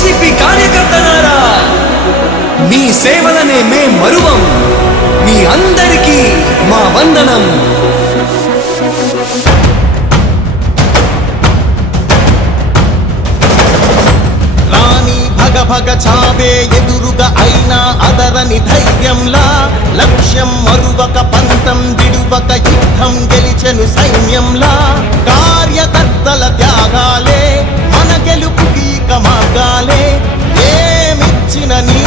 YCP కార్యకర్తలారా, మీ సేవలనే మే మరువం. మీ అందరికీ మా వందనం. భగ చావే ఎదురుగా అయినా అదరని ధైర్యంలా, లక్ష్యం మరువక పంతం విడువక యుద్ధం గెలిచెను సైన్యంలా. కార్యకర్తల త్యాగాలే మన గెలుపుకి మార్గాలే, ఏమిచ్చిన నీ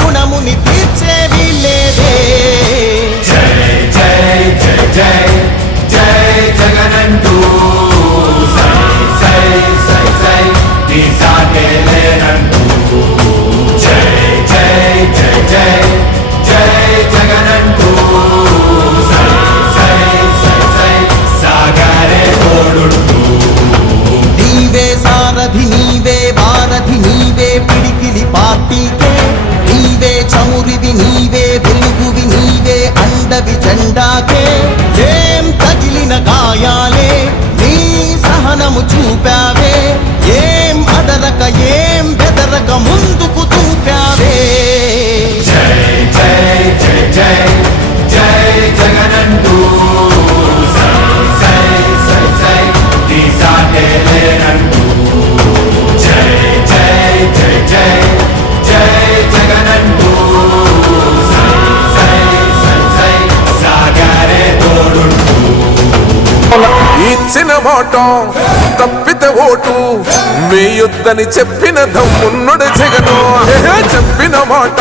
రుణముని తీర్చేది లేదే. జై జై జై జై జై జగనంటూ సై సై సై సై నీ సాగే లేనంటూ. జై జై జై జై జై జగనంటూ సై సై సై సై సాగరే తోడుంటూ. నీవే సారథి నీవే వారధి నీవే పిడికిలి పార్టీకే, నీవే చమురివి నీవే వెలుగువి నీవే అండవి జెండాకే. ఏం తగిలిన గాయాలే నీ సహనము చూపావే, ఏం అదరక ఏం బెదరక ముందుకు చూపావే. జై జై జై జై జై జగనంటూ సై సై సై సై నీ సాగే లేనంటూ. జై జై జై జై జై జగనంటూ సై సై సై సై సాగరే తోడుంటూ. ఇచ్చిన మాట తప్పితే ఓటు వేయొద్దని చెప్పిన దమ్మున్నడు జగను. చెప్పిన మాట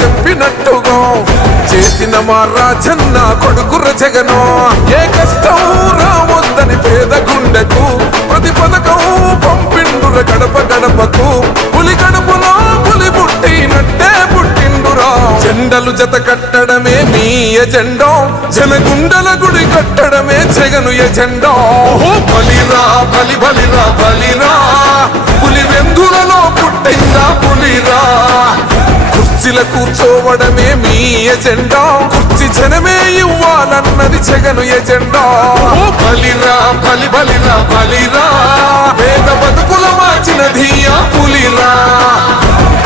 చెప్పినట్టుగా చేసిన మా రాజన్న కొడుకుర జగను. ఏ కష్టం రావద్దని పేద గుండెకు ప్రతి పథకం పంపిండుర గడప గడపకు. పులి గడపలో పులి పుట్టినట్టే పుట్టిండురా. జెండలు జత కట్టడమే మీ ఎజెండా, జనగుండల గుడి కట్టడమే జగను ఎజెండా. బలిరా బలి బలిరా బలిరా, పులి వెందులలో పుట్టిందా పులిరా. కుర్చీల కూర్చోవడమే మీ ఎజెండా, కుర్చీ జనమే ఇవ్వాలన్నది జగను ఎజెండా. బలిరా బలి బలిరా బలిరా, పేద బతుకుల మార్చినది ఆ పులిరా.